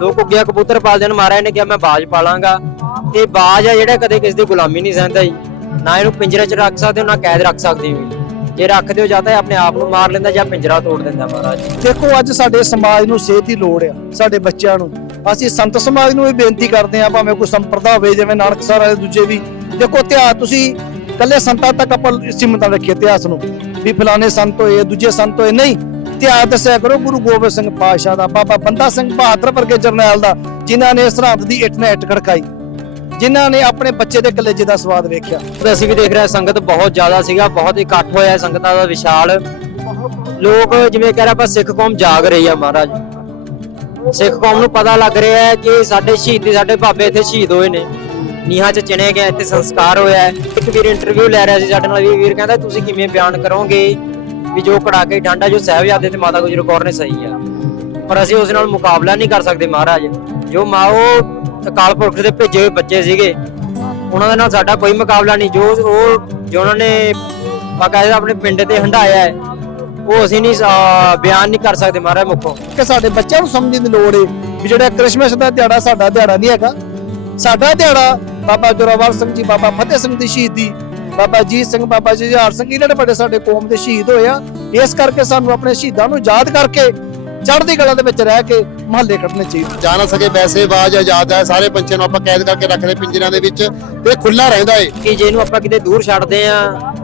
ਲੋਕ ਉੱਗਿਆ ਕਬੂਤਰ ਪਾਲਦੇ ਹਨ ਮਹਾਰਾਜ ਨੇ ਕਿਹਾ, ਮੈਂ ਬਾਜ ਪਾਲਾਂਗਾ ਤੇ ਬਾਜ ਆ ਜਿਹੜਾ ਕਦੇ ਕਿਸੇ ਦੀ ਗੁਲਾਮੀ ਨਹੀਂ ਸਹਿੰਦਾ ਜੀ। ਨਾ ਇਹਨੂੰ ਪਿੰਜਰੇ 'ਚ ਰੱਖ ਸਕਦੇ ਹੋ ਨਾ ਕੈਦ ਰੱਖ ਸਕਦੇ ਹੋ ਜੇ ਰੱਖਦੇ ਹੋ ਜਾਂ ਤਾਂ ਆਪਣੇ ਆਪ ਨੂੰ ਮਾਰ ਲੈਂਦਾ ਜਾਂ ਪਿੰਜਰਾ ਤੋੜ ਦਿੰਦਾ ਮਹਾਰਾਜ। ਦੇਖੋ, ਅੱਜ ਸਾਡੇ ਸਮਾਜ ਨੂੰ ਸਿਹਤ ਦੀ ਲੋੜ ਆ, ਸਾਡੇ ਬੱਚਿਆਂ ਨੂੰ। ਅਸੀਂ ਸੰਤ ਸਮਾਜ ਨੂੰ ਇਹ ਬੇਨਤੀ ਕਰਦੇ ਆ ਭਾਵੇਂ ਕੋਈ ਸੰਪਰਦਾ ਹੋਵੇ, ਜਿਵੇਂ ਨਾਨਕਸਰ ਵਾਲੇ ਦੂਜੇ ਵੀ। ਦੇਖੋ, ਇਤਿਹਾਸ, ਤੁਸੀਂ ਕੱਲੇ ਸੰਤਾਂ ਤੱਕ ਆਪਾਂ ਸੀਮਤ ਰੱਖੀਏ ਇਤਿਹਾਸ ਨੂੰ। ਵੀ ਫਲਾਣੇ ਸੰਤ ਹੋਏ, ਦੂਜੇ ਸੰਤ ਹੋਏ, ਨਹੀਂ। ਇਤਿਹਾਸ ਦੱਸਿਆ ਕਰੋ ਗੁਰੂ ਗੋਬਿੰਦ ਸਿੰਘ ਪਾਤਸ਼ਾਹ ਦਾ, ਬਾਬਾ ਬੰਦਾ ਸਿੰਘ ਬਹਾਦਰ ਵਰਗੇ ਜਰਨੈਲ ਦਾ, ਜਿਨ੍ਹਾਂ ਨੇ ਸਰਹੰਦ ਦੀ ਇੱਟ ਨਾਲ ਇੱਟ ਖੜਕਾਈ, ਜਿਨ੍ਹਾਂ ਨੇ ਆਪਣੇ ਬੱਚੇ ਦੇ ਕਲੇਜੇ ਦਾ ਸਵਾਦ ਵੇਖਿਆ। ਤੇ ਅਸੀਂ ਵੀ ਦੇਖ ਰਹੇ ਸੰਗਤ ਬਹੁਤ ਜ਼ਿਆਦਾ ਸੀਗਾ, ਬਹੁਤ ਇਕੱਠ ਹੋਇਆ ਸੰਗਤਾਂ ਦਾ ਵਿਸ਼ਾਲ। ਲੋਕ ਜਿਵੇਂ ਕਹਿ ਰਿਹਾ ਆਪਾਂ, ਸਿੱਖ ਕੌਮ ਜਾਗ ਰਹੀ ਆ ਮਹਾਰਾਜ। ਸਿੱਖ ਕੌਮ ਨੂੰ ਪਤਾ ਲੱਗ ਰਿਹਾ ਹੈ ਕਿ ਸਾਡੇ ਸ਼ਹੀਦੀ ਸਾਡੇ ਬਾਬੇ ਇੱਥੇ ਸ਼ਹੀਦ ਹੋਏ ਨੇ। ਨੀਹਾਂ 'ਚ ਚਿਣੇ ਗਏ ਇੱਥੇ ਸੰਸਕਾਰ ਹੋਇਆ ਇੱਕ ਵੀਰ ਇੰਟਰਵਿਊ ਲੈ ਰਿਹਾ ਸੀ ਸਾਡੇ ਨਾਲ, ਵੀ ਵੀਰ ਕਹਿੰਦਾ, ਤੁਸੀਂ ਕਿਵੇਂ ਬਿਆਨ ਕਰੋਗੇ? ਵੀ ਜੋ ਕੜਾਕੇ ਠੰਡਾ ਜੋ ਸਾਹਿਬਜ਼ਾਦੇ ਤੇ ਮਾਤਾ ਗੁਜਰ ਕੌਰ ਨੇ ਸਹੀ ਆ। ਪਰ ਅਸੀਂ ਉਸ ਨਾਲ ਮੁਕਾਬਲਾ ਨਹੀਂ ਕਰ ਸਕਦੇ ਮਹਾਰਾਜ। ਜੋ ਮਾਓ ਅਕਾਲ ਪੁਰਖ ਦੇ ਭੇਜੇ ਹੋਏ ਬੱਚੇ ਸੀਗੇ, ਉਹਨਾਂ ਦੇ ਨਾਲ ਸਾਡਾ ਕੋਈ ਮੁਕਾਬਲਾ ਨਹੀਂ। ਜੋ ਉਹ, ਜੋ ਉਹਨਾਂ ਨੇ ਬਾਕਾਇਦਾ ਆਪਣੇ ਪਿੰਡ ਤੇ ਹੰਡਾਇਆ ਹੈ, ਉਹ ਅਸੀਂ ਨਹੀਂ ਬਿਆਨ ਨਹੀਂ ਕਰ ਸਕਦੇ ਮਹਾਰਾਜ ਮੁਖੋਂ। ਕਿ ਸਾਡੇ ਬੱਚਿਆਂ ਨੂੰ ਸਮਝਣ ਦੀ ਲੋੜ ਹੈ ਵੀ ਜਿਹੜਾ ਕ੍ਰਿਸਮਸ ਦਾ ਦਿਹਾੜਾ, ਸਾਡਾ ਦਿਹਾੜਾ ਨਹੀਂ ਹੈਗਾ। ਸਾਡਾ ਦਿਹਾੜਾ ਬਾਬਾ ਜੋਰਾਵਰ ਸਿੰਘ ਜੀ, ਬਾਬਾ ਫਤਿਹ ਸਿੰਘ ਦੀ ਸ਼ਹੀਦੀ ਬਾਬਾ ਜੀਤ ਸਿੰਘ ਬਾਬਾ ਜੁਝਾਰ ਸਿੰਘ ਇਹਨਾਂ ਨੇ ਬੜੇ ਸਾਡੇ ਕੌਮ ਦੇ ਸ਼ਹੀਦ ਹੋਏ ਆ। ਇਸ ਕਰਕੇ ਸਾਨੂੰ ਆਪਣੇ ਸ਼ਹੀਦਾਂ ਨੂੰ ਯਾਦ ਕਰਕੇ ਚੜ੍ਹਦੀ ਕਲਾ ਦੇ ਵਿੱਚ ਰਹਿ ਕੇ ਮਹੱਲੇ ਕੱਢਣੇ ਚਾਹੀਦੇ। ਜਾ ਨਾ ਸਕੇ ਵੈਸੇ ਬਾਜ ਆਜ਼ਾਦ ਹੈ ਸਾਰੇ ਪੰਛੀਆਂ ਨੂੰ ਆਪਾਂ ਕੈਦ ਕਰਕੇ ਰੱਖਦੇ ਪਿੰਜਰਿਆਂ ਦੇ ਵਿੱਚ ਤੇ ਖੁੱਲਾ ਰਹਿੰਦਾ ਏ। ਕਿ ਜੇ ਇਹਨੂੰ ਆਪਾਂ ਕਿਤੇ ਦੂਰ ਛੱਡਦੇ ਆ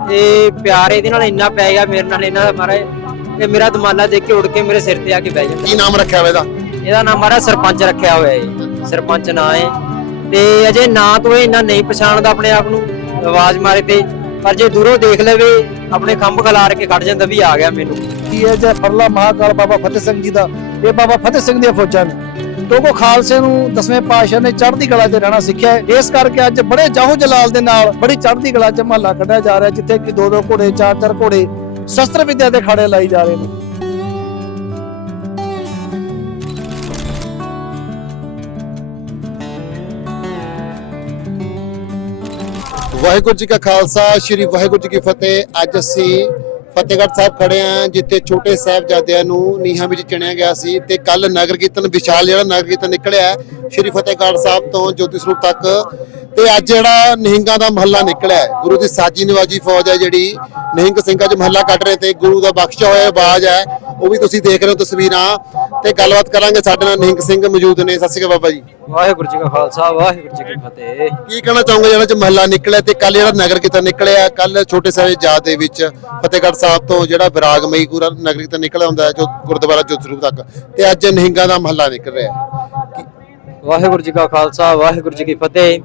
ਤੇ ਪਿਆਰ ਇਹਦੇ ਨਾਲ ਇੰਨਾ ਪੈ ਗਿਆ ਮੇਰੇ ਨਾਲ ਇਹਨਾਂ ਦਾ ਮਹਾਰਾਜ ਕਿ ਮੇਰਾ ਦਮਾਲਾ ਦੇਖ ਕੇ ਉੱਡ ਕੇ ਮੇਰੇ ਸਿਰ ਤੇ ਆ ਕੇ ਬਹਿ ਜਾਂਦਾ। ਕੀ ਨਾਮ ਰੱਖਿਆ ਹੋਇਆ ਇਹਦਾ? ਇਹਦਾ ਨਾਮ ਮਹਾਰਾਜ ਸਰਪੰਚ ਰੱਖਿਆ ਹੋਇਆ ਹੈ ਸਰਪੰਚ ਨਾਂ ਹੈ ਤੇ ਅਜੇ ਨਾਂ ਤੋਂ ਇਹ ਇੰਨਾ ਨਹੀਂ ਪਛਾਣਦਾ ਆਪਣੇ ਆਪ ਨੂੰ। ਆਵਾਜ਼ ਮਾਰੇ ਤੇ ਪਰ ਜੇ ਦੂਰੋਂ ਦੇਖ ਲਵੇ, ਆਪਣੇ ਖੰਭ ਖਿਲਾਰ ਕੇ ਖੜ ਜਾਂਦਾ ਵੀ ਆ ਗਿਆ ਮੈਨੂੰ। ਕੀ ਹੈ ਜੇ ਫਰਲਾ ਮਹਾਕਾਲ ਬਾਬਾ ਫਤਿਹ ਸਿੰਘ ਜੀ ਦਾ, ਇਹ ਬਾਬਾ ਫਤਿਹ ਸਿੰਘ ਦੀਆਂ ਫੌਜਾਂ ਨੇ। ਕਿਉਂਕਿ ਖਾਲਸੇ ਨੂੰ ਦਸਵੇਂ ਪਾਤਸ਼ਾਹ ਨੇ ਚੜ੍ਹਦੀ ਕਲਾ 'ਚ ਰਹਿਣਾ ਸਿੱਖਿਆ ਇਸ ਕਰਕੇ ਅੱਜ ਬੜੇ ਜਾਹੋ ਜਲਾਲ ਦੇ ਨਾਲ ਬੜੀ ਚੜ੍ਹਦੀ ਕਲਾ 'ਚ ਮਹੱਲਾ ਕੱਢਿਆ ਜਾ ਰਿਹਾ, ਜਿੱਥੇ ਕਿ ਦੋ ਦੋ ਘੋੜੇ ਚਾਰ ਚਾਰ ਘੋੜੇ, ਸ਼ਸਤਰ ਵਿਦਿਆ ਦੇ ਖਾੜੇ ਲਾਈ ਜਾ ਰਹੇ ਨੇ। ਵਾਹਿਗੁਰੂ ਜੀ ਕਾ ਖਾਲਸਾ, ਸ੍ਰੀ ਵਾਹਿਗੁਰੂ ਜੀ ਕੀ ਫਤਿਹ। ਅੱਜ ਅਸੀਂ ਫਤਿਹਗੜ੍ਹ ਸਾਹਿਬ ਖੜੇ ਆ ਜਿੱਥੇ ਛੋਟੇ ਸਾਹਿਬਜ਼ਾਦਿਆਂ ਨੂੰ ਨੀਹਾਂ ਵਿੱਚ ਚਿਣਿਆ ਗਿਆ ਸੀ ਤੇ ਕੱਲ ਨਗਰ ਕੀਰਤਨ, ਵਿਸ਼ਾਲ ਜਿਹੜਾ ਨਗਰ ਕੀਰਤਨ ਨਿਕਲਿਆ, ਸ੍ਰੀ ਫਤਿਹਗੜ੍ਹ ਸਾਹਿਬ ਤੋਂ ਜੋਤੀ ਸਰੂਪ ਤੱਕ। ਤੇ ਅੱਜ ਜਿਹੜਾ ਨਿਹੰਗਾਂ ਦਾ ਮਹੱਲਾ ਨਿਕਲਿਆ ਗੁਰੂ ਦੀ ਸਾਜੀ ਨਿਵਾਜੀ ਫੌਜ ਹੈ ਜਿਹੜੀ, ਨਿਹੰਗ ਸਿੰਘਾਂ 'ਚ ਮਹੱਲਾ ਕੱਢ ਰਹੇ ਤੇ ਗੁਰੂ ਦਾ ਬਖਸ਼ਿਆ ਹੋਇਆ ਬਾਜ ਹੈ, ਉਹ ਵੀ ਤੁਸੀਂ ਦੇਖ ਰਹੇ ਹੋ ਤਸਵੀਰਾਂ। ਤੇ ਗੱਲਬਾਤ ਕਰਾਂਗੇ। ਸਾਡੇ ਨਾਲ ਨਿਹੰਗ ਸਿੰਘ ਮੌਜੂਦ ਨੇ। ਸਤਿ ਸ਼੍ਰੀ ਅਕਾਲ ਬਾਬਾ ਜੀ। ਵਾਹਿਗੁਰੂ ਜੀ ਕਾ ਖਾਲਸਾ ਵਾਹਿਗੁਰੂ ਜੀ ਕੀ ਫਤਿਹ। ਕੀ ਕਹਿਣਾ ਚਾਹੋਗੇ? ਜਿਹੜਾ ਚ ਮਹੱਲਾ ਨਿਕਲਿਆ ਤੇ ਕੱਲ ਜਿਹੜਾ ਨਗਰ ਕੀਰਤਨ ਨਿਕਲਿਆ ਕੱਲ ਛੋਟੇ ਸਾਹਿਬ ਜਾਤ ਦੇ ਵਿੱਚ ਫਤਿਹਗੜ੍ਹ ਸਾਹਿਬ ਤੋਂ ਜਿਹੜਾ ਵਿਰਾਗਮਈ ਪੂਰਾ ਨਗਰ ਕੀਰਤਨ ਨਿਕਲਿਆ ਹੁੰਦਾ ਹੈ ਜੋ ਗੁਰਦੁਆਰਾ ਜੋਤ ਸਰੂਪ ਤੱਕ ਤੇ ਅੱਜ ਨਿਹੰਗਾਂ ਦਾ ਮਹੱਲਾ ਨਿਕਲ ਰਿਹਾ ਵਾਹਿਗੁਰੂ ਜੀ ਕਾ ਖਾਲਸਾ ਵਾਹਿਗੁਰੂ ਜੀ ਕੀ ਫਤਿਹ।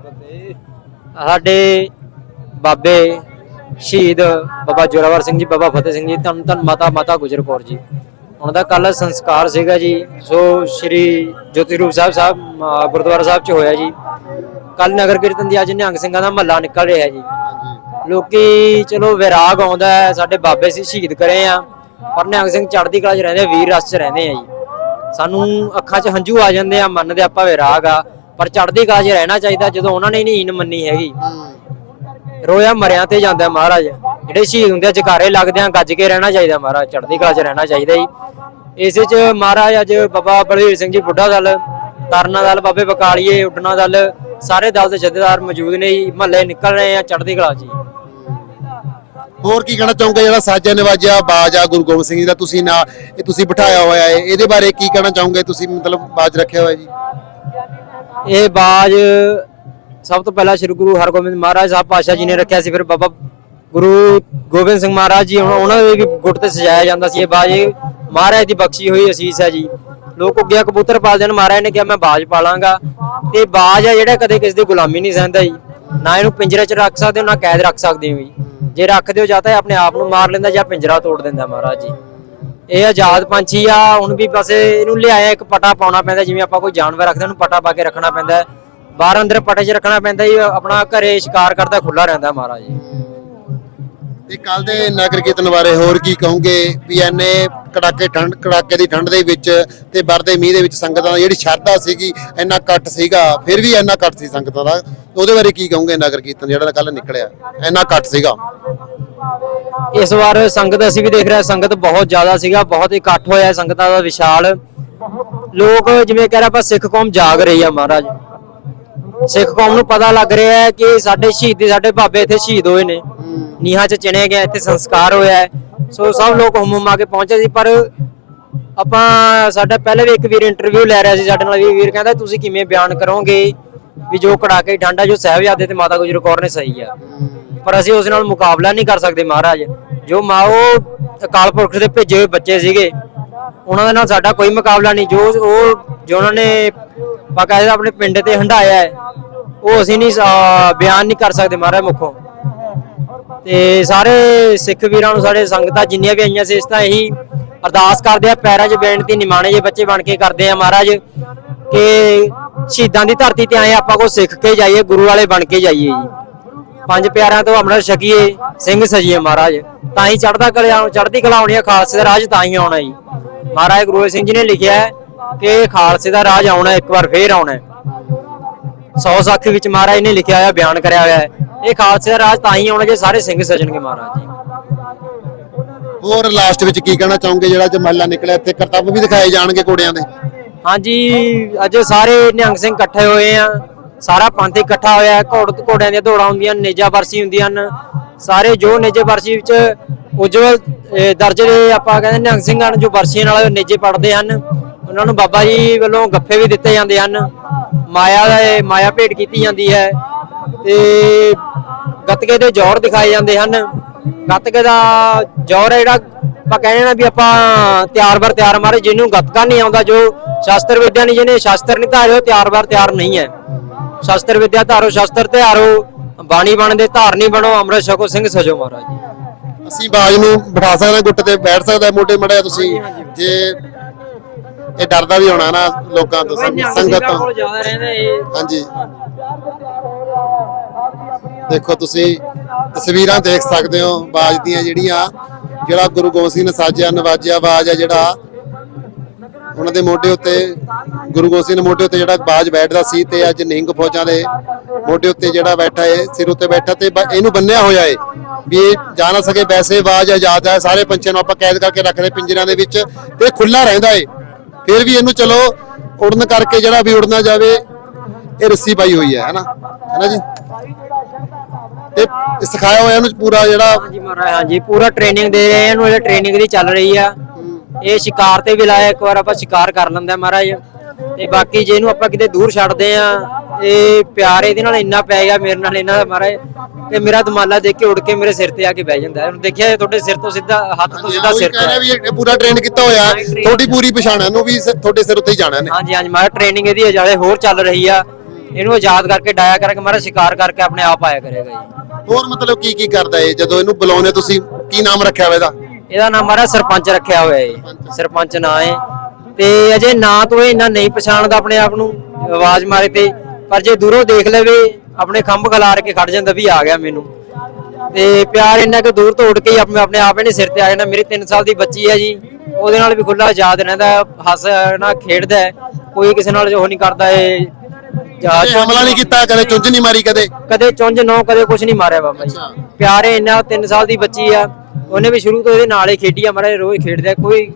ਸਾਡੇ ਬਾਬੇ ਸ਼ਹੀਦ ਬਾਬਾ ਜੋਰਾਵਰ ਸਿੰਘ ਜੀ ਬਾਬਾ ਫਤਿਹ ਸਿੰਘ ਜੀ ਧੰਨ ਧੰਨ ਮਾਤਾ ਮਾਤਾ ਗੁਜਰ ਕੌਰ ਜੀ। ਉਹਨਾਂ ਦਾ ਕੱਲ ਸੰਸਕਾਰ ਸੀਗਾ ਜੀ ਸੋ ਸ਼੍ਰੀ ਜੋਤੀ ਰੂਪ ਸਾਹਿਬ ਸਾਹਿਬ ਗੁਰਦੁਆਰਾ ਸਾਹਿਬ ਚ ਹੋਇਆ ਜੀ। ਕੱਲ ਨਗਰ ਕੀਰਤਨ ਦੀ ਅੱਜ ਨਿਹੰਗ ਸਿੰਘਾਂ ਦਾ ਮਹੱਲਾ ਨਿਕਲ ਰਿਹਾ ਜੀ। ਲੋਕੀ ਚਲੋ ਵਿਰਾਗ ਆਉਂਦਾ ਹੈ ਸਾਡੇ ਬਾਬੇ ਸੀ ਸ਼ਹੀਦ ਕਰੇ ਆ ਪਰ ਨਿਹੰਗ ਸਿੰਘ ਚੜ੍ਹਦੀ ਕਲਾ 'ਚ ਰਹਿੰਦੇ ਵੀਰ ਰਸ 'ਚ ਰਹਿੰਦੇ ਆ ਜੀ। ਸਾਨੂੰ ਅੱਖਾਂ 'ਚ ਹੰਝੂ ਆ ਜਾਂਦੇ ਆ ਮੰਨਦੇ ਆਪਾਂ ਵਿਰਾਗ ਆ ਪਰ ਚੜ੍ਹਦੀ ਕਲਾ 'ਚ ਰਹਿਣਾ ਚਾਹੀਦਾ ਜਦੋਂ ਉਹਨਾਂ ਨੇ ਨਹੀਂ ਹੀਨ ਮੰਨੀ ਹੈਗੀ। ਰੋਇਆ ਮਰਿਆਂ ਤੇ ਜਾਂਦਾ ਮਹਾਰਾਜ। ਜਿਹੜੇ ਸ਼ਹੀਦ ਹੁੰਦੇ ਆ ਜਕਾਰੇ ਲੱਗਦੇ ਆ ਗੱਜ ਕੇ ਰਹਿਣਾ ਚਾਹੀਦਾ ਮਹਾਰਾਜ ਚੜ੍ਹਦੀ ਕਲਾ 'ਚ ਰਹਿਣਾ ਚਾਹੀਦਾ ਜੀ। ਇਸੇ 'ਚ ਮਹਾਰਾਜ ਅੱਜ ਬਾਬਾ ਬਲਵੀਰ ਸਿੰਘ ਜੀ ਬੁੱਢਾ ਦਲ ਤਰਨਾ ਦਲ ਬਾਬੇ ਬਕਾਲੀਏ ਉੱਡਣਾ ਦਲ ਸਾਰੇ ਦਲ ਦੇ ਜਥੇਦਾਰ ਮੌਜੂਦ ਨੇ ਜੀ ਮਹੱਲੇ ਨਿਕਲ ਰਹੇ ਆ ਚੜ੍ਹਦੀ ਕਲਾ 'ਚ ਜੀ। ਹੋਰ ਕੀ ਕਹਿਣਾ ਚਾਹੋਗੇ? ਜਿਹੜਾ ਸਾਜਾ ਨਿਵਾਜਿਆ ਬਾਜ ਆ ਗੁਰੂ ਗੋਬਿੰਦ ਸਿੰਘ ਜੀ ਦਾ ਤੁਸੀਂ ਨਾ ਇਹ ਤੁਸੀਂ ਬਿਠਾਇਆ ਹੋਇਆ ਹੈ ਇਹਦੇ ਬਾਰੇ ਕੀ ਕਹਿਣਾ ਚਾਹੋਗੇ ਤੁਸੀਂ? ਮਤਲਬ ਬਾਜ ਰੱਖਿਆ ਹੋਇਆ ਜੀ। ਇਹ ਬਾਜ ਸਭ ਤੋਂ ਪਹਿਲਾਂ ਸ੍ਰੀ ਗੁਰੂ ਹਰਗੋਬਿੰਦ ਮਹਾਰਾਜ ਸਾਹਿਬ ਪਾਤਸ਼ਾਹ ਜੀ ਨੇ ਰੱਖਿਆ ਸੀ ਫਿਰ ਬਾਬਾ ਗੁਰੂ ਗੋਬਿੰਦ ਸਿੰਘ ਮਹਾਰਾਜ ਜੀ ਉਹਨਾਂ ਉਹਨਾਂ ਦੇ ਵੀ ਗੁੱਟ ਤੇ ਸਜਾਇਆ ਜਾਂਦਾ ਸੀ, ਇਹ ਬਾਜ ਮਹਾਰਾਜ ਦੀ ਬਖਸ਼ੀ ਹੋਈ ਅਸੀਸ ਹੈ ਜੀ। ਲੋਕ ਉੱਗਿਆ ਕਬੂਤਰ ਪਾਲਦੇ ਹਨ ਮਹਾਰਾਜ ਨੇ ਕਿਹਾ, ਮੈਂ ਬਾਜ ਪਾਲਾਂਗਾ ਤੇ ਬਾਜ ਆ ਜਿਹੜਾ ਕਦੇ ਕਿਸੇ ਦੀ ਗੁਲਾਮੀ ਨਹੀਂ ਸਹਿੰਦਾ ਜੀ। ਨਾ ਇਹਨੂੰ ਪਿੰਜਰੇ 'ਚ ਰੱਖ ਸਕਦੇ ਹੋ, ਨਾ ਕੈਦ ਰੱਖ ਸਕਦੇ ਹੋ ਜੀ। ਜੇ ਰੱਖਦੇ ਹੋ ਜਾਂ ਤਾਂ ਆਪਣੇ ਆਪ ਨੂੰ ਮਾਰ ਲੈਂਦਾ ਜਾਂ ਪਿੰਜਰਾ ਤੋੜ ਦਿੰਦਾ ਮਹਾਰਾਜ ਜੀ। ਇਹ ਆਜ਼ਾਦ ਪੰਛੀ ਆ, ਹੁਣ ਵੀ ਬਸ ਇਹਨੂੰ ਲਿਆਇਆ, ਇੱਕ ਪਟਾ ਪਾਉਣਾ ਪੈਂਦਾ, ਜਿਵੇਂ ਆਪਾਂ ਕੋਈ ਜਾਨਵਰ ਰੱਖਦੇ ਉਹਨੂੰ ਪਟਾ ਪਾ ਕੇ ਰੱਖਣਾ ਪੈਂਦਾ। ਬਾਹਰ ਅੰਦਰ ਪਟੇ 'ਚ ਰੱਖਣਾ ਪੈਂਦਾ ਜੀ, ਆਪਣਾ ਘਰੇ ਸ਼ਿਕਾਰ ਕਰਦਾ ਖੁੱਲਾ ਰਹਿੰਦਾ ਮਹਾਰਾਜ ਜੀ। ਤੇ ਕੱਲ ਦੇ ਨਗਰ ਕੀਰਤਨ ਬਾਰੇ ਹੋਰ ਕੀ ਕਹੋਗੇ? ਵੀ ਐਨੇ ਕੜਾਕੇ ਠੰਡ ਕੜਾਕੇ ਦੀ ਠੰਡ ਦੇ ਵਿੱਚ ਤੇ ਵਰਦੇ ਮੀਂਹ ਦੇ ਵਿੱਚ ਸੰਗਤਾਂ ਦੀ ਜਿਹੜੀ ਸ਼ਰਧਾ ਸੀਗੀ ਇੰਨਾ ਇਕੱਠ ਸੀਗਾ ਫਿਰ ਵੀ ਇੰਨਾ ਇਕੱਠ ਸੀ ਸੰਗਤਾਂ ਦਾ। ਉਹਦੇ ਬਾਰੇ ਕੀ ਕਹੋਗੇ ਨਗਰ ਕੀਰਤਨ ਜਿਹੜਾ ਕੱਲ ਨਿਕਲਿਆ? ਇੰਨਾ ਇਕੱਠ ਸੀਗਾ। ਇਸ ਵਾਰ ਸੰਗਤ ਅਸੀਂ ਵੀ ਦੇਖ ਰਹੇ ਸੰਗਤ ਬਹੁਤ ਜ਼ਿਆਦਾ ਸੀਗਾ ਬਹੁਤ ਇਕੱਠ ਹੋਇਆ ਸੰਗਤਾਂ ਦਾ ਵਿਸ਼ਾਲ। ਲੋਕ ਜਿਵੇਂ ਕਹਿ ਰਿਹਾ ਆਪਾਂ ਸਿੱਖ ਕੌਮ ਜਾਗ ਰਹੀ ਆ ਮਹਾਰਾਜ। ਸਿੱਖ ਕੌਮ ਨੂੰ ਪਤਾ ਲੱਗ ਰਿਹਾ ਹੈ ਕਿ ਸਾਡੇ ਸ਼ਹੀਦੀ ਸਾਡੇ ਬਾਬੇ ਇੱਥੇ ਸ਼ਹੀਦ ਹੋਏ ਨੇ। ਨੀਹਾਂ 'ਚ ਚਿਣੇ ਗਏ ਇੱਥੇ ਸੰਸਕਾਰ ਹੋਇਆ ਸੋ ਸਭ ਲੋਕ ਹੁਮ ਹੁਮਾ ਕੇ ਪਹੁੰਚੇ ਸੀ, ਪਰ ਆਪਾਂ ਸਾਡਾ ਪਹਿਲੇ ਵੀ ਇੱਕ ਵੀਰ ਇੰਟਰਵਿਊ ਲੈ ਰਿਹਾ ਸੀ ਸਾਡੇ ਨਾਲ, ਵੀ ਵੀਰ ਕਹਿੰਦਾ, ਤੁਸੀਂ ਕਿਵੇਂ ਬਿਆਨ ਕਰੋਗੇ? ਵੀ ਜੋ ਕੜਾਕੇ ਠੰਡਾ ਜੋ ਸਾਹਿਬਜ਼ਾਦੇ ਤੇ ਮਾਤਾ ਗੁਜਰ ਕੌਰ ਨੇ ਸਹੀ ਆ। ਪਰ ਅਸੀਂ ਉਸ ਨਾਲ ਮੁਕਾਬਲਾ ਨਹੀਂ ਕਰ ਸਕਦੇ ਮਹਾਰਾਜ। ਜੋ ਮਾਂ ਉਹ ਅਕਾਲ ਪੁਰਖ ਦੇ ਭੇਜੇ ਹੋਏ ਬੱਚੇ ਸੀਗੇ, ਉਹਨਾਂ ਦੇ ਨਾਲ ਸਾਡਾ ਕੋਈ ਮੁਕਾਬਲਾ ਨਹੀਂ। ਜੋ ਉਹ ਜੋ ਉਹਨਾਂ ਨੇ ਬਾਕਾਇਦਾ ਆਪਣੇ ਪਿੰਡ ਤੇ ਹੰਡਾਇਆ ਹੈ, ਉਹ ਅਸੀਂ ਨਹੀਂ ਬਿਆਨ ਨਹੀਂ ਕਰ ਸਕਦੇ ਮਹਾਰਾਜ ਮੁੱਖੋਂ। ਤੇ ਸਾਰੇ ਸਿੱਖ ਵੀਰਾਂ ਨੂੰ ਸਾਡੇ ਸੰਗਤਾਂ ਜਿੰਨੀਆਂ ਵੀ ਆਈਆਂ ਸੀ, ਇਸ ਤਾਂ ਇਹੀ ਅਰਦਾਸ ਕਰਦੇ ਆ, ਪੈਰਾਂ 'ਚ ਬੇਨਤੀ, ਨਿਮਾਣੇ ਜੇ ਬੱਚੇ ਬਣ ਕੇ ਕਰਦੇ ਆ ਮਹਾਰਾਜ, ਕਿ ਸ਼ਹੀਦਾਂ ਦੀ ਧਰਤੀ ਤੇ ਆਏ, ਆਪਾਂ ਕੋ ਸਿੱਖ ਕੇ ਜਾਈਏ, ਗੁਰੂ ਵਾਲੇ ਬਣ ਕੇ ਜਾਈਏ ਜੀ। ਪੰਜ ਪਿਆਰਿਆਂ ਤੋਂ ਅੰਮ੍ਰਿਤ ਛਕੀਏ, ਸਿੰਘ ਸਜੀਏ ਮਹਾਰਾਜ, ਤਾਂ ਹੀ ਚੜਦਾ ਕਲਿਆ ਚੜਦੀ ਕਲਾ ਆਉਣੀ ਆ, ਖਾਲਸੇ ਦਾ ਰਾਜ ਤਾਂ ਹੀ ਆਉਣਾ ਜੀ। ਮਹਾਰਾਜ ਗੁਰੂ ਗੋਬਿੰਦ ਸਿੰਘ ਜੀ ਨੇ ਲਿਖਿਆ ਹੈ ਕਿ ਖਾਲਸੇ ਦਾ ਰਾਜ ਆਉਣਾ, ਇੱਕ ਵਾਰ ਫੇਰ ਆਉਣਾ ਹੈ। ਸੌ ਸੱਖ ਵਿੱਚ ਮਹਾਰਾਜ ਨੇ ਲਿਖਿਆ ਹੋਇਆ, ਬਿਆਨ ਕਰਿਆ ਹੋਇਆ ਹੈ। ਇਹ ਖਾਲਸੇ ਦਾ ਰਾਜ ਤਾਂ ਹੀ ਆਉਣਾ ਜੇ ਸਾਰੇ ਸਿੰਘ ਸਜਣਗੇ ਮਹਾਰਾਜ ਜੀ। ਹੋਰ ਲਾਸਟ ਵਿੱਚ ਕੀ ਕਹਿਣਾ ਚਾਹੋਗੇ? ਜਿਹੜਾ ਅੱਜ ਮਹੱਲਾ ਨਿਕਲਿਆ ਇੱਥੇ ਕਰਤੱਵ ਵੀ ਦਿਖਾਏ ਜਾਣਗੇ ਘੋੜਿਆਂ ਦੇ। ਹਾਂਜੀ ਅੱਜ ਸਾਰੇ ਨਿਹੰਗ ਸਿੰਘ ਇਕੱਠੇ ਹੋਏ ਆ। ਸਾਰਾ ਪੰਥ ਇਕੱਠਾ ਹੋਇਆ ਹੈ ਘੋੜ ਘੋੜਿਆਂ ਦੀਆਂ ਦੌੜਾਂ ਹੁੰਦੀਆਂ ਨੇ, ਨੇਜਾ ਵਰਸੀ ਹੁੰਦੀਆਂ ਹਨ। ਸਾਰੇ ਜੋ ਨੇਜੇ ਵਰਸੀ ਵਿੱਚ ਉਜਵਲ ਦਰਜੇ ਦੇ ਆਪਾਂ ਕਹਿੰਦੇ ਨਿਹੰਗ ਸਿੰਘਾਂ ਨੂੰ ਜੋ ਵਰਸੀਆਂ ਨਾਲ ਨੇਜੇ ਪੜਦੇ ਹਨ ਉਹਨਾਂ ਨੂੰ ਬਾਬਾ ਜੀ ਵੱਲੋਂ ਗੱਫੇ ਵੀ ਦਿੱਤੇ ਜਾਂਦੇ ਹਨ। ਮਾਇਆ ਦਾ ਮਾਇਆ ਭੇਟ ਕੀਤੀ ਜਾਂਦੀ ਹੈ। ਤੇ ਗੱਤਕੇ ਦੇ ਜੋਰ ਦਿਖਾਏ ਜਾਂਦੇ ਹਨ। ਗੱਤਕੇ ਦਾ ਜੋਰ ਹੈ ਜਿਹੜਾ ਆਪਾਂ ਕਹਿੰਦੇ ਨਾ ਵੀ ਆਪਾਂ ਤਿਆਰ ਬਰ ਤਿਆਰ ਮਾਰੇ ਜਿਹਨੂੰ ਗੱਤਕਾ ਨਹੀਂ ਆਉਂਦਾ ਜੋ ਸ਼ਾਸਤਰ ਵਿਦਿਆ ਨਹੀਂ ਜਿਹਨੇ ਸ਼ਾਸਤਰ ਨਹੀਂ ਧਾਰਿਓ ਤਿਆਰ ਬਰ ਤਿਆਰ ਨਹੀਂ ਹੈ। ਸ਼ਾਸਤਰ ਵਿਦਿਆ ਧਾਰੋ ਸ਼ਾਸਤਰ ਧਾਰੋ ਬਾਣੀ ਬਣਦੇ ਧਾਰਨੀ ਬਣੋ ਅੰਮ੍ਰਿਤ ਛਕੋ ਸਿੰਘ ਸਜੋ ਮਹਾਰਾਜ ਜੀ। ਅਸੀਂ ਬਾਜ ਨੂੰ ਬਿਠਾ ਸਕਦੇ ਗੁੱਟ ਤੇ ਬੈਠ ਸਕਦਾ ਮੋਢੇ ਮੜਿਆ ਤੁਸੀਂ ਜੇ ਇਹ ਡਰਦਾ ਵੀ ਹੋਣਾ ਨਾ ਲੋਕਾਂ ਤੋਂ ਸੰਗ- ਸੰਗਤ ਤੋਂ। ਕੋਲ ਜ਼ਿਆਦਾ ਰਹਿੰਦਾ ਇਹ ਹਾਂਜੀ। ਦੇਖੋ ਤੁਸੀਂ ਤਸਵੀਰਾਂ ਦੇਖ ਸਕਦੇ ਹੋ ਬਾਜ ਦੀਆਂ ਜਿਹੜੀਆਂ, ਜਿਹੜਾ ਗੁਰੂ ਗੋਬਿੰਦ ਸਿੰਘ ਨੇ ਸਾਜਿਆ, ਨਵਾਜਿਆ ਬਾਜ ਆ ਜਿਹੜਾ, ਉਹਨਾਂ ਦੇ ਮੋਢੇ ਉੱਤੇ, ਗੁਰੂ ਗੋਬਿੰਦ ਸਿੰਘ ਦੇ ਮੋਢੇ ਉੱਤੇ ਜਿਹੜਾ ਬਾਜ ਬੈਠਦਾ ਸੀ ਤੇ ਅੱਜ ਨਿਹੰਗ ਫੌਜਾਂ ਦੇ ਮੋਢੇ ਉੱਤੇ ਜਿਹੜਾ ਬੈਠਾ ਹੈ ਸਿਰ ਉੱਤੇ ਬੈਠਾ ਤੇ ਇਹਨੂੰ ਬੰਨਿਆ ਹੋਇਆ ਏ, ਵੀ ਇਹ ਜਾ ਨਾ ਸਕੇ, ਵੈਸੇ ਬਾਜ ਆਜ਼ਾਦ ਹੈ ਸਾਰੇ ਪੰਛੀਆਂ ਨੂੰ ਆਪਾਂ ਕੈਦ ਕਰਕੇ ਰੱਖਦੇ ਪਿੰਜਰਿਆਂ ਦੇ ਵਿੱਚ ਤੇ ਇਹ ਖੁੱਲਾ ਰਹਿੰਦਾ ਏ। ਫਿਰ ਵੀ ਇਹਨੂੰ ਚਲੋ, ਉੜਨ ਕਰਕੇ ਜਿਹੜਾ ਵੀ ਉੜਨਾ ਜਾਵੇ, ਇਹ ਰੱਸੀ ਪਾਈ ਹੋਈ ਹੈ, ਹੈਨਾ? ਹੈਨਾ ਜੀ? ਤੇ ਇਹ ਸਿਖਾਇਆ ਹੋਇਆ ਇਹਨੂੰ ਪੂਰਾ ਜਿਹੜਾ ਹਾਂਜੀ ਮਹਾਰਾਜ ਹਾਂਜੀ ਪੂਰਾ ਟ੍ਰੇਨਿੰਗ ਦੇ ਰਹੇ ਆ ਇਹਨੂੰ ਇਹ ਟ੍ਰੇਨਿੰਗ ਦੀ ਚੱਲ ਰਹੀ ਆ। ਇਹ ਸ਼ਿਕਾਰ ਤੇ ਵੀ ਲਾਇਆ ਇੱਕ ਵਾਰ ਆਪਾਂ ਸ਼ਿਕਾਰ ਕਰ ਲੈਂਦਾ ਮਹਾਰਾਜ। ਤੇ ਬਾਕੀ ਜੇ ਇਹਨੂੰ ਆਪਾਂ ਕਿਤੇ ਦੂਰ ਛੱਡਦੇ ਆ ਇਹ ਪਿਆਰ ਇਹਦੇ ਨਾਲ ਇੰਨਾ ਪੈ ਗਿਆ ਮੇਰੇ ਨਾਲ ਇਹਨਾਂ ਦਾ ਮਹਾਰਾਜ। ਕਿ ਮੇਰਾ ਦਮਾਲਾ ਦੇਖ ਕੇ ਉੜ ਕੇ ਮੇਰੇ ਸਿਰ ਤੇ ਆ ਕੇ ਬਹਿ ਜਾਂਦਾ ਹੁਣ ਦੇਖਿਆ ਤੁਹਾਡੇ ਸਿਰ ਤੋਂ ਸਿੱਧਾ ਹੱਥ ਤੋਂ ਸਿੱਧਾ ਸਿਰ ਤੇ ਵੀ ਇਹ ਪੂਰਾ ਟ੍ਰੇਨ ਕੀਤਾ ਹੋਇਆ। ਤੁਹਾਡੀ ਪੂਰੀ ਪਛਾਣ ਹੈ ਇਹਨੂੰ ਵੀ ਤੁਹਾਡੇ ਸਿਰ ਉੱਤੇ ਹੀ ਜਾਣਾ ਨੇ ਹਾਂਜੀ ਹਾਂਜੀ ਮਹਾਰਾਜ ਟ੍ਰੇਨਿੰਗ ਇਹਦੀ ਅਜਾਲੇ ਹੋਰ ਚੱਲ ਰਹੀ ਆ। ਇਹਨੂੰ ਆਜ਼ਾਦ ਕਰਕੇ ਡਾਇਆ ਕਰਕੇ ਮਹਾਰਾਜ ਸ਼ਿਕਾਰ ਕਰਕੇ ਆਪਣੇ ਆਪ ਆਇਆ ਕਰੇਗਾ ਜੀ। ਹੋਰ ਮਤਲਬ ਕੀ ਕੀ ਕਰਦਾ ਇਹ? ਜਦੋਂ ਇਹਨੂੰ ਬੁਲਾਉਂਦੇ ਤੁਸੀਂ ਕੀ ਨਾਮ ਰੱਖਿਆ ਹੋਇਆ ਇਹਦਾ? ਇਹਦਾ ਨਾਮ ਮਹਾਰਾਜ ਸਰਪੰਚ ਰੱਖਿਆ ਹੋਇਆ ਹੈ ਸਰਪੰਚ ਨਾਂ ਹੈ। ਤੇ ਅਜੇ ਨਾਂ ਤੋਂ ਇਹ ਇੰਨਾ ਨਹੀਂ ਪਛਾਣਦਾ ਆਪਣੇ ਆਪ ਨੂੰ ਆਵਾਜ਼ ਮਾਰੇ ਤੇ। ਪਰ ਜੇ ਦੂਰੋਂ ਦੇਖ ਲਵੇ ਆਪਣੇ ਖੰਭ ਖਿਲਾਰ ਕੇ ਖੜ ਜਾਂਦਾ ਵੀ ਆ ਗਿਆ ਮੈਨੂੰ। ਤੇ ਪਿਆਰ ਇੰਨਾ ਕਿ ਦੂਰ ਤੋਂ ਉੱਡ ਕੇ ਹੀ ਆਪਣੇ ਆਪਣੇ ਆਪ ਇਹਨੇ ਸਿਰ ਤੇ ਆ ਜਾਣਾ। ਮੇਰੀ 3 ਸਾਲ ਦੀ ਬੱਚੀ ਹੈ ਜੀ। ਉਹਦੇ ਨਾਲ ਵੀ ਖੁੱਲਾ ਆਜ਼ਾਦ ਰਹਿੰਦਾ ਹੱਸਣਾ ਖੇਡਦਾ ਹੈ, ਕੋਈ ਕਿਸੇ ਨਾਲ ਉਹ ਨਹੀਂ ਕਰਦਾ ਇਹ ਜਾ- ਹਮਲਾ ਨਹੀਂ ਕੀਤਾ ਕਦੇ ਚੁੰਝ ਨਹੀਂ ਮਾਰੀ ਕਦੇ। ਕਦੇ ਚੁੰਝ ਨੋ ਕਦੇ ਕੁਝ ਨਹੀਂ ਮਾਰਿਆ ਬਾਬਾ ਜੀ। ਪਿਆਰੇ ਇੰਨਾ 3 ਸਾਲ ਦੀ ਬੱਚੀ ਆ ਉਹਨੇ ਵੀ ਸ਼ੁਰੂ ਤੋਂ ਇਹਦੇ ਨਾਲ ਹੀ ਖੇਡੀ ਆ ਮਾਰੇ ਰੋਜ਼ ਖੇਡਦਾ ਕੋਈ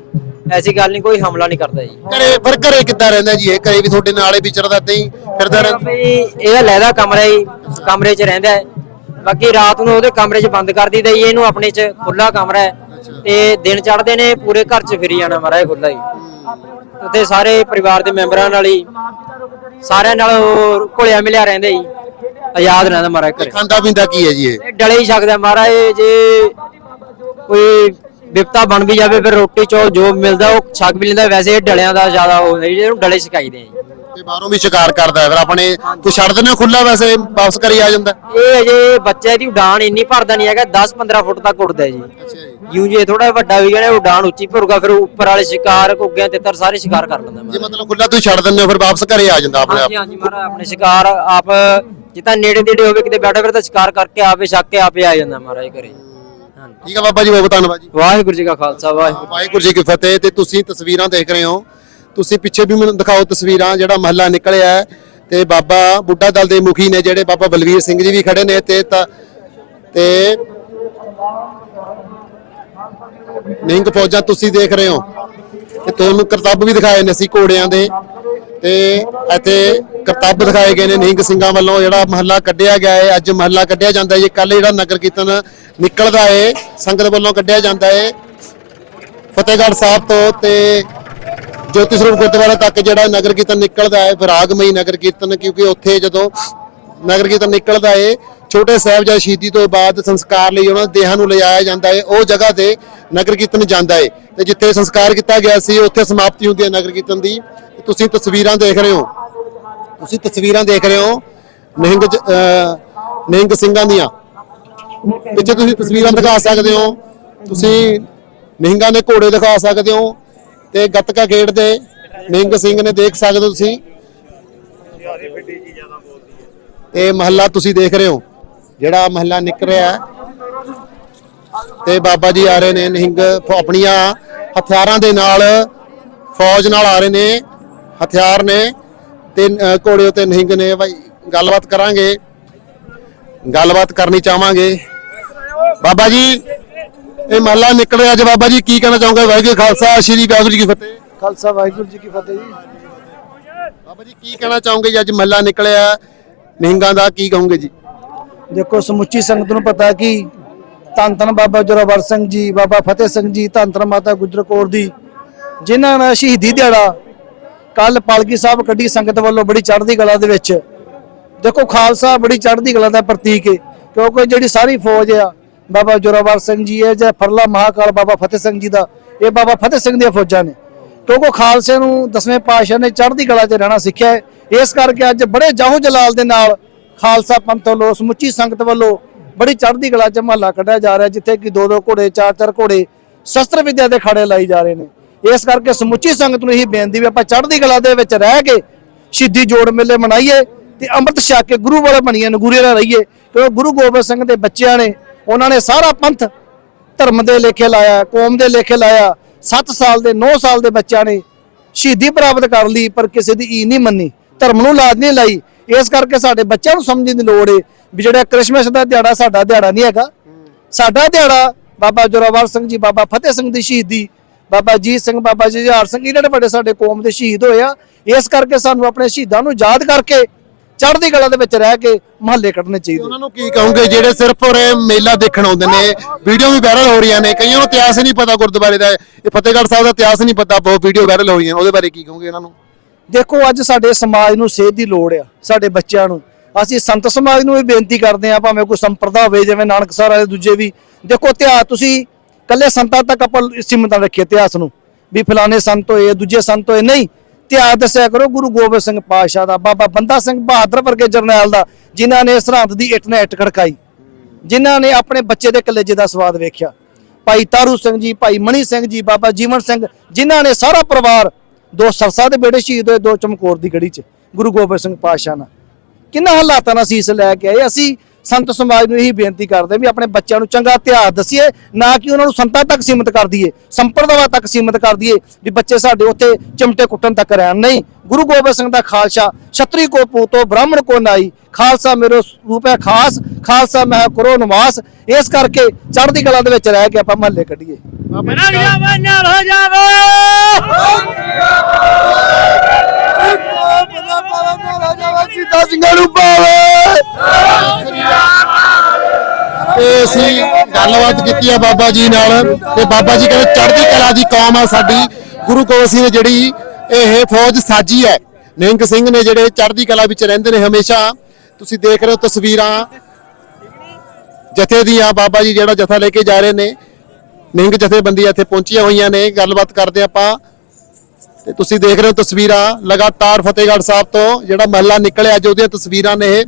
ਐਸੀ ਗੱਲ ਨਹੀਂ ਕੋਈ ਹਮਲਾ ਨਹੀਂ ਕਰਦਾ ਜੀ। ਘਰੇ ਫਿਰ ਘਰੇ ਕਿੱਦਾਂ ਰਹਿੰਦਾ ਜੀ ਇਹ? ਘਰੇ ਵੀ ਤੁਹਾਡੇ ਨਾਲ ਹੀ ਵਿਚਰਦਾ ਤੇ ਹੀ ਫਿਰਦਾ ਰਹਿੰਦਾ। ਬਈ ਇਹਦਾ ਲੈਦਾ ਕਮਰਾ ਹੀ ਕਮਰੇ 'ਚ ਰਹਿੰਦਾ ਹੈ। ਬਾਕੀ ਰਾਤ ਨੂੰ ਉਹਦੇ ਕਮਰੇ 'ਚ ਬੰਦ ਕਰ ਦਈਦਾ ਜੀ ਇਹਨੂੰ ਆਪਣੇ 'ਚ ਖੁੱਲਾ ਕਮਰਾ ਹੈ। ਤੇ ਦਿਨ ਚੜ੍ਹਦੇ ਨੇ ਪੂਰੇ ਘਰ 'ਚ ਫਿਰੀ ਜਾਣਾ ਮਾਰਾ ਇਹ ਖੁੱਲਾ ਹੀ। ਉੱਥੇ ਸਾਰੇ ਪਰਿਵਾਰ ਦੇ ਮੈਂਬਰਾਂ ਨਾਲ ਹੀ ਸਾਰਿਆਂ ਨਾਲ ਉਹ ਘੁਲਿਆ ਮਿਲਿਆ ਰਹਿੰਦਾ ਜੀ। ਆਜ਼ਾਦ ਰਹਿੰਦਾ ਮਾਰਾ ਘਰੇ। ਖਾਂਦਾ ਪੀਂਦਾ ਕੀ ਹੈ ਜੀ ਇਹ? ਇਹ ਡਲੇ ਹੀ ਸਕਦਾ ਮਹਾਰਾਜ ਜੇ ਕੋਈ ਵਿਪਤਾ ਬਣ ਵੀ ਜਾਵੇ ਫਿਰ ਰੋਟੀ ਚੌਲ ਜੋ ਮਿਲਦਾ ਉਹ ਛਕ ਵੀ ਲੈਂਦਾ। ਵੈਸੇ ਇਹ ਡਲਿਆਂ ਦਾ ਜ਼ਿਆਦਾ ਉਹ ਨਹੀਂ ਜਿਹਨੂੰ ਡਲੇ ਛਕਾਈਦੇ ਆ ਜੀ। ਤੇ ਬਾਹਰੋਂ ਵੀ ਸ਼ਿਕਾਰ ਕਰਦਾ ਹੈ। ਫਿਰ ਆਪਣੇ ਤੂੰ ਛੱਡ ਦਿੰਦੇ ਹੋ ਖੁੱਲਾ ਵੈਸੇ ਵਾਪਸ ਕਰੀ ਆ ਜਾਂਦਾ? ਇਹ ਅਜੇ ਬੱਚੇ ਦੀ ਉਡਾਨ ਇੰਨੀ ਭਰਦਾ ਨਹੀਂ ਹੈਗਾ 10-15 ਫੁੱਟ ਤੱਕ ਉੱਡਦਾ ਜੀ। ਜਿਉਂ ਜੇ। ਥੋੜਾ ਵੱਡਾ ਵੀ ਨਾ ਉਡਾਨ ਉੱਚੀ ਭਰੂਗਾ ਫਿਰ ਉੱਪਰ ਵਾਲੇ ਸ਼ਿਕਾਰ ਘੁੱਗਿਆਂ ਤਿੱਤਰ ਸਾਰੇ ਸ਼ਿਕਾਰ ਕਰ ਲੈਂਦਾ ਜੇ ਮਹਾਰਾਜ ਮਤਲਬ ਖੁੱਲਾ ਤੂੰ ਛੱਡ ਦਿੰਦੇ ਹੋ ਫਿਰ ਵਾਪਸ ਘਰੇ ਆ ਜਾਂਦਾ ਆਪਣੇ ਆਪ। ਹਾਂਜੀ ਹਾਂਜੀ ਆਪਣੇ ਸ਼ਿਕਾਰ ਆਪ ਜਿੱਦਾਂ ਨੇੜੇ ਤੇੜੇ ਹੋਵੇ ਕਿਤੇ ਬੈਠਾ ਫਿਰ ਤਾਂ ਸ਼ਿਕਾਰ ਕਰਕੇ ਆਪੇ ਛੱਕ ਕੇ ਆਪੇ ਆ ਜਾਂਦਾ ਮਹਾਰਾਜ ਘਰੇ। ਠੀਕ ਹੈ ਬਾਬਾ ਜੀ ਬਹੁਤ ਧੰਨਵਾਦ ਜੀ। ਵਾਹਿਗੁਰੂ ਜੀ ਕਾ ਖਾਲਸਾ ਵਾਹਿਗੁਰੂ ਵਾਹਿਗੁਰੂ ਜੀ ਕੀ ਫਤਿਹ। ਤੇ ਤੁਸੀਂ ਤਸਵੀਰਾਂ ਦੇਖ ਰਹੇ ਹੋ ਤੁਸੀਂ ਪਿੱਛੇ ਵੀ ਮੈਨੂੰ ਦਿਖਾਓ ਤਸਵੀਰਾਂ, ਜਿਹੜਾ ਮਹੱਲਾ ਨਿਕਲਿਆ ਹੈ ਤੇ ਬਾਬਾ ਬੁੱਢਾ ਦਲ ਦੇ ਮੁਖੀ ਨੇ ਜਿਹੜੇ ਬਾਬਾ ਬਲਵੀਰ ਸਿੰਘ ਜੀ ਵੀ ਖੜੇ ਨੇ ਤੇ ਤੇ ਨਿੰਗ ਫੌਜਾਂ ਤੁਸੀਂ ਦੇਖ ਰਹੇ ਹੋ ਤੇ ਤੁਹਾਨੂੰ ਕਰਤੱਬ ਵੀ ਦਿਖਾਏ ਨੇ ਅਸੀਂ ਘੋੜਿਆਂ ਦੇ ਤੇ ਇੱਥੇ ਕਰਤੱਬ ਦਿਖਾਏ ਗਏ ਨੇ ਨਿੰਗ ਸਿੰਘਾਂ ਵੱਲੋਂ ਜਿਹੜਾ ਮਹੱਲਾ ਕੱਢਿਆ ਗਿਆ ਹੈ, ਅੱਜ ਮਹੱਲਾ ਕੱਢਿਆ ਜਾਂਦਾ ਹੈ, ਇਹ ਕੱਲ ਜਿਹੜਾ ਨਗਰ ਕੀਰਤਨ ਨਿਕਲਦਾ ਹੈ, ਸੰਗਤ ਵੱਲੋਂ ਕੱਢਿਆ ਜਾਂਦਾ ਹੈ। ਫਤਿਹਗੜ੍ਹ ਸਾਹਿਬ ਤੋਂ ਤੇ ਜੋਤੀ ਸਰੂਪ ਗੁਰਦੁਆਰਾ ਤੱਕ ਜਿਹੜਾ ਨਗਰ ਕੀਰਤਨ ਨਿਕਲਦਾ ਹੈ, ਵਿਰਾਗਮਈ ਨਗਰ ਕੀਰਤਨ, ਕਿਉਂਕਿ ਉੱਥੇ ਜਦੋਂ ਨਗਰ ਕੀਰਤਨ ਨਿਕਲਦਾ ਏ, ਛੋਟੇ ਸਾਹਿਬਜ਼ਾਦੇ ਸ਼ਹੀਦੀ ਤੋਂ ਬਾਅਦ ਸੰਸਕਾਰ ਲਈ ਉਹਨਾਂ ਦੇ ਦੇਹਾਂ ਨੂੰ ਲਿਜਾਇਆ ਜਾਂਦਾ ਏ, ਉਹ ਜਗ੍ਹਾ ਤੇ ਨਗਰ ਕੀਰਤਨ ਜਾਂਦਾ ਏ। ਤੇ ਜਿੱਥੇ ਸੰਸਕਾਰ ਕੀਤਾ ਗਿਆ ਸੀ, ਉੱਥੇ ਸਮਾਪਤੀ ਹੁੰਦੀ ਹੈ ਨਗਰ ਕੀਰਤਨ ਦੀ। ਤੁਸੀਂ ਤਸਵੀਰਾਂ ਦੇਖ ਰਹੇ ਹੋ। ਤੁਸੀਂ ਤਸਵੀਰਾਂ ਦੇਖ ਰਹੇ ਹੋ ਨਿਹੰਗ ਜ- ਨਿਹੰਗ ਸਿੰਘਾਂ ਦੀਆਂ। ਪਿੱਛੇ ਤੁਸੀਂ ਤਸਵੀਰਾਂ ਦਿਖਾ ਸਕਦੇ ਹੋ। ਤੁਸੀਂ ਨਿਹੰਗਾਂ ਦੇ ਘੋੜੇ ਦਿਖਾ ਸਕਦੇ ਹੋ। ਤੇ ਗੱਤਕਾ ਖੇਡਦੇ ਨਿਹੰਗ ਸਿੰਘ ਨੇ ਦੇਖ ਸਕਦੇ ਹੋ ਤੁਸੀਂ। ਇਹ ਮਹੱਲਾ ਤੁਸੀਂ ਦੇਖ ਰਹੇ ਹੋ, ਜਿਹੜਾ ਮਹੱਲਾ ਨਿਕਲ ਰਿਹਾ ਤੇ ਬਾਬਾ ਜੀ ਆ ਰਹੇ ਨੇ ਨਿਹੰਗ ਆਪਣੀਆਂ ਹਥਿਆਰਾਂ ਦੇ ਨਾਲ ਫੌਜ ਨਾਲ ਆ ਰਹੇ ਨੇ, ਹਥਿਆਰ ਨੇ। ਤੇ ਘੋੜੇ ਉਤੇ ਨਿਹੰਗ ਨੇ ਭਾਈ ਗੱਲਬਾਤ ਕਰਾਂਗੇ। ਗੱਲਬਾਤ ਕਰਨੀ ਚਾਹਾਂਗੇ। ਬਾਬਾ ਜੀ ਇਹ ਮਹੱਲਾ ਨਿਕਲ ਰਿਹਾ ਅੱਜ ਬਾਬਾ ਜੀ ਕੀ ਕਹਿਣਾ ਚਾਹੋਗੇ? ਵਾਹਿਗੁਰੂ ਖਾਲਸਾ ਸ੍ਰੀ ਵਾਹਿਗੁਰੂ ਜੀ ਕੀ ਫਤਿਹ। ਖਾਲਸਾ ਵਾਹਿਗੁਰੂ ਜੀ ਕੀ ਫਤਿਹ ਜੀ। ਬਾਬਾ ਜੀ ਕੀ ਕਹਿਣਾ ਚਾਹੋਗੇ ਜੀ ਅੱਜ ਮਹੱਲਾ ਨਿਕਲਿਆ? ਨਿਹੰਗਾਂ ਦਾ ਕੀ ਕਹੋਗੇ ਜੀ? ਦੇਖੋ ਸਮੁੱਚੀ ਸੰਗਤ ਨੂੰ ਪਤਾ ਕਿ ਧੰਨ ਧੰਨ ਬਾਬਾ ਜੋਰਾਵਰ ਸਿੰਘ ਜੀ ਬਾਬਾ ਫਤਿਹ ਸਿੰਘ ਜੀ ਧੰਨ ਧੰਨ ਮਾਤਾ ਗੁਜਰ ਕੌਰ ਦੀ ਜਿਨ੍ਹਾਂ ਨੇ ਸ਼ਹੀਦੀ ਦਿਹਾੜਾ ਕੱਲ ਪਾਲਕੀ ਸਾਹਿਬ ਕੱਢੀ ਸੰਗਤ ਵੱਲੋਂ ਬੜੀ ਚੜ੍ਹਦੀ ਕਲਾ ਦੇ ਵਿੱਚ। ਦੇਖੋ ਖਾਲਸਾ ਬੜੀ ਚੜ੍ਹਦੀ ਕਲਾ ਦਾ ਪ੍ਰਤੀਕ ਹੈ ਕਿਉਂਕਿ ਜਿਹੜੀ ਸਾਰੀ ਫੌਜ ਆ ਬਾਬਾ ਜੋਰਾਵਰ ਸਿੰਘ ਜੀ ਹੈ ਜਾਂ ਫਰਲਾ ਮਹਾਕਾਲ ਬਾਬਾ ਫਤਿਹ ਸਿੰਘ ਜੀ ਦਾ, ਇਹ ਬਾਬਾ ਫਤਿਹ ਸਿੰਘ ਦੀਆਂ ਫੌਜਾਂ ਨੇ। ਕਿਉਂਕਿ ਖਾਲਸੇ ਨੂੰ ਦਸਵੇਂ ਪਾਤਸ਼ਾਹ ਨੇ ਚੜ੍ਹਦੀ ਕਲਾ 'ਚ ਰਹਿਣਾ ਸਿੱਖਿਆ ਹੈ। ਇਸ ਕਰਕੇ ਅੱਜ ਬੜੇ ਜਾਹੋ ਜਲਾਲ ਦੇ ਨਾਲ ਖਾਲਸਾ ਪੰਥ ਵੱਲੋਂ ਸਮੁੱਚੀ ਸੰਗਤ ਵੱਲੋਂ ਬੜੀ ਚੜ੍ਹਦੀ ਕਲਾ 'ਚ ਮਹੱਲਾ ਕੱਢਿਆ ਜਾ ਰਿਹਾ, ਜਿੱਥੇ ਕਿ ਦੋ ਦੋ ਘੋੜੇ ਚਾਰ ਚਾਰ ਘੋੜੇ ਸ਼ਸਤਰ ਵਿਦਿਆ ਦੇ ਖਾੜੇ ਲਾਈ ਜਾ ਰਹੇ ਨੇ। ਇਸ ਕਰਕੇ ਸਮੁੱਚੀ ਸੰਗਤ ਨੂੰ ਇਹੀ ਬੇਨਤੀ ਵੀ ਆਪਾਂ ਚੜ੍ਹਦੀ ਕਲਾ ਦੇ ਵਿੱਚ ਰਹਿ ਕੇ ਸ਼ਹੀਦੀ ਜੋੜ ਮੇਲੇ ਮਨਾਈਏ ਤੇ ਅੰਮ੍ਰਿਤ ਛਕ ਕੇ ਗੁਰੂ ਵਾਲੇ ਬਣੀਏ, ਨਗੂਰੇ ਨਾਲ ਰਹੀਏ। ਕਿਉਂਕਿ ਗੁਰੂ ਗੋਬਿੰਦ ਸਿੰਘ ਦੇ ਬੱਚਿਆਂ ਨੇ ਉਹਨਾਂ ਨੇ ਸਾਰਾ ਪੰਥ ਧਰਮ ਦੇ ਲੇਖੇ ਲਾਇਆ, ਕੌਮ ਦੇ ਲੇਖੇ ਲਾਇਆ। 7 ਸਾਲ ਦੇ 9 ਸਾਲ ਦੇ ਬੱਚਿਆਂ ਨੇ ਸ਼ਹੀਦੀ ਪ੍ਰਾਪਤ ਕਰ ਲਈ, ਪਰ ਕਿਸੇ ਦੀ ਈ ਨਹੀਂ ਮੰਨੀ, ਧਰਮ ਨੂੰ ਲਾਜ ਨਹੀਂ ਲਾਈ। ਇਸ ਕਰਕੇ ਸਾਡੇ ਬੱਚਿਆਂ ਨੂੰ ਸਮਝਣ ਦੀ ਲੋੜ ਏ ਵੀ ਜਿਹੜਾ ਕ੍ਰਿਸਮਸ ਦਾ ਦਿਹਾੜਾ ਸਾਡਾ ਦਿਹਾੜਾ ਨਹੀਂ ਹੈਗਾ। ਸਾਡਾ ਦਿਹਾੜਾ ਬਾਬਾ ਜੋਰਾਵਰ ਸਿੰਘ ਜੀ, ਬਾਬਾ ਫਤਿਹ ਸਿੰਘ ਦੀ ਸ਼ਹੀਦੀ, ਬਾਬਾ ਜੀਤ ਸਿੰਘ, ਬਾਬਾ ਜੁਝਾਰ ਸਿੰਘ, ਇਹਨਾਂ ਨੇ ਬੜੇ ਸਾਡੇ ਕੌਮ ਦੇ ਸ਼ਹੀਦ ਹੋਏ ਆ। ਇਸ ਕਰਕੇ ਸਾਨੂੰ ਆਪਣੇ ਸ਼ਹੀਦਾਂ ਨੂੰ ਯਾਦ ਕਰਕੇ ਚੜ੍ਹਦੀ ਕਲਾ ਦੇ ਵਿੱਚ ਰਹਿ ਕੇ ਮਹੱਲੇ ਕੱਢਣੇ ਚਾਹੀਦੇ। ਉਹਨਾਂ ਨੂੰ ਕੀ ਕਹੋਗੇ? ਜਿਹੜੇ ਸਿਰਫ ਉਰੇ ਮੇਲਾ ਦੇਖਣ ਆਉਂਦੇ ਨੇ ਵੀਡੀਓ ਵੀ ਵਾਇਰਲ ਹੋ ਰਹੀਆਂ ਨੇ ਕਈਆਂ ਨੂੰ ਇਤਿਹਾਸ ਹੀ ਨਹੀਂ ਪਤਾ ਗੁਰਦੁਆਰੇ ਦਾ ਇਹ ਫਤਿਹਗੜ੍ਹ ਸਾਹਿਬ ਦਾ ਇਤਿਹਾਸ ਨਹੀਂ ਪਤਾ ਬਹੁਤ ਵੀਡੀਓ ਵਾਇਰਲ ਹੋ ਰਹੀਆਂ ਉਹਦੇ ਬਾਰੇ ਕੀ ਕਹੋਗੇ ਇਹਨਾਂ ਨੂੰ? ਦੇਖੋ ਅੱਜ ਸਾਡੇ ਸਮਾਜ ਨੂੰ ਸੇਧ ਦੀ ਲੋੜ ਆ ਸਾਡੇ ਬੱਚਿਆਂ ਨੂੰ। ਅਸੀਂ ਸੰਤ ਸਮਾਜ ਨੂੰ ਵੀ ਬੇਨਤੀ ਕਰਦੇ ਆ ਭਾਵੇਂ ਕੋਈ ਸੰਪਰਦਾ ਹੋਵੇ ਜਿਵੇਂ ਨਾਨਕਸਰ ਵਾਲੇ ਦੂਜੇ ਵੀ। ਦੇਖੋ ਇਤਿਹਾਸ ਤੁਸੀਂ ਕੱਲੇ ਸੰਤਾਂ ਤੱਕ ਆਪਾਂ ਸੀਮਤ ਰੱਖੀਏ ਇਤਿਹਾਸ ਨੂੰ ਵੀ ਫਲਾਣੇ ਸੰਤ ਹੋਏ ਦੂਜੇ ਸੰਤ ਹੋਏ ਨਹੀਂ। ਇਤਿਹਾਸ ਦੱਸਿਆ ਕਰੋ ਗੁਰੂ ਗੋਬਿੰਦ ਸਿੰਘ ਪਾਤਸ਼ਾਹ ਦਾ, ਬਾਬਾ ਬੰਦਾ ਸਿੰਘ ਬਹਾਦਰ ਵਰਗੇ ਜਰਨੈਲ ਦਾ, ਜਿਨ੍ਹਾਂ ਨੇ ਸਰਹੰਦ ਦੀ ਇੱਟ ਨੇ ਇੱਟ ਖੜਕਾਈ, ਜਿਨ੍ਹਾਂ ਨੇ ਆਪਣੇ ਬੱਚੇ ਦੇ ਕਲੇਜੇ ਦਾ ਸਵਾਦ ਵੇਖਿਆ। ਭਾਈ ਤਾਰੂ ਸਿੰਘ ਜੀ, ਭਾਈ ਮਣੀ ਸਿੰਘ ਜੀ, ਬਾਬਾ ਜੀਵਨ ਸਿੰਘ, ਜਿਨ੍ਹਾਂ ਨੇ ਸਾਰਾ ਪਰਿਵਾਰ, ਦੋ ਸਰਸਾ ਦੇ ਬੇੜੇ ਸ਼ਹੀਦ ਹੋਏ, ਦੋ ਚਮਕੌਰ ਦੀ ਗੜੀ 'ਚ, ਗੁਰੂ ਗੋਬਿੰਦ ਸਿੰਘ ਪਾਤਸ਼ਾਹ ਨਾਲ। ਕਿੰਨਾ ਹਾਲਾਤਾਂ ਨਾਲ ਸੀਸ ਲੈ ਕੇ ਆਏ। ਅਸੀਂ ਸੰਤ ਸਮਾਜ ਨੂੰ ਇਹੀ ਬੇਨਤੀ ਕਰਦੇ ਵੀ ਆਪਣੇ ਬੱਚਿਆਂ ਨੂੰ ਚੰਗਾ ਇਤਿਹਾਸ ਦਸੀਏ, ਨਾ ਕਿ ਉਹਨਾਂ ਨੂੰ ਸੰਤਾਂ ਤੱਕ ਸੀਮਿਤ ਕਰ ਦਈਏ, ਸੰਪਰਦਾਵਾਂ ਤੱਕ ਸੀਮਿਤ ਕਰ ਦਈਏ ਵੀ ਬੱਚੇ ਸਾਡੇ ਉੱਥੇ ਚਿਮਟੇ ਕੁੱਟਣ ਤੱਕ ਰਹਿਣ। ਨਹੀਂ ਗੁਰੂ ਗੋਬਿੰਦ ਸਿੰਘ ਦਾ ਖਾਲਸਾ ਛਤਰੀ ਕੋ ਪੂਤੋ ਬ੍ਰਾਹਮਣ ਕੋ ਨਾਈ ਖਾਲਸਾ ਮੇਰੋ ਰੂਪ ਹੈ ਖਾਸ ਖਾਲਸਾ ਮੈਂ ਕਰੋ ਨਿਵਾਸ। ਇਸ ਕਰਕੇ ਚੜ੍ਹਦੀ ਕਲਾ ਦੇ ਵਿੱਚ ਰਹਿ ਕੇ ਆਪਾਂ ਮਹੱਲੇ ਕੱਢੀਏ। ਬਣਾਈਆਂ ਬਾਈਆਂ ਹੋ ਜਾਵੇ। ਸਿੱਧਾ ਸਿੰਘਾਂ ਨੂੰ ਪਾਵੇ। ਤੇ ਅਸੀਂ ਗੱਲਬਾਤ ਕੀਤੀ ਆ ਬਾਬਾ ਜੀ ਨਾਲ। ਤੇ ਬਾਬਾ ਜੀ ਕਹਿੰਦੇ ਚੜ੍ਹਦੀ ਕਲਾ ਦੀ ਕੌਮ ਆ ਸਾਡੀ। ਗੁਰੂ ਗੋਬਿੰਦ ਸਿੰਘ ਨੇ ਜਿਹੜੀ ਇਹ ਫੌਜ ਸਾਜੀ ਹੈ। ਨਿਹੰਗ ਸਿੰਘ ਨੇ ਜਿਹੜੇ ਚੜ੍ਹਦੀ ਕਲਾ ਵਿੱਚ ਰਹਿੰਦੇ ਨੇ ਹਮੇਸ਼ਾ, ਤੁਸੀਂ ਦੇਖ ਰਹੇ ਹੋ ਤਸਵੀਰਾਂ ਜਥੇ ਦੀਆਂ ਬਾਬਾ ਜੀ ਜਿਹੜਾ ਜਥਾ ਲੈ ਕੇ ਜਾ ਰਹੇ ਨੇ। ਨਿਹੰਗ ਜਥੇਬੰਦੀ ਇੱਥੇ ਪਹੁੰਚੀਆਂ ਹੋਈਆਂ ਨੇ, ਗੱਲਬਾਤ ਕਰਦੇ ਆਪਾਂ। ਤੇ ਤੁਸੀਂ ਦੇਖ ਰਹੇ ਹੋ ਤਸਵੀਰਾਂ, ਲਗਾਤਾਰ ਫਤਿਹਗੜ੍ਹ ਸਾਹਿਬ ਤੋਂ ਜਿਹੜਾ ਮਹੱਲਾ ਨਿਕਲਿਆ ਅੱਜ ਉਹਦੀਆਂ ਤਸਵੀਰਾਂ ਨੇ ਇਹ।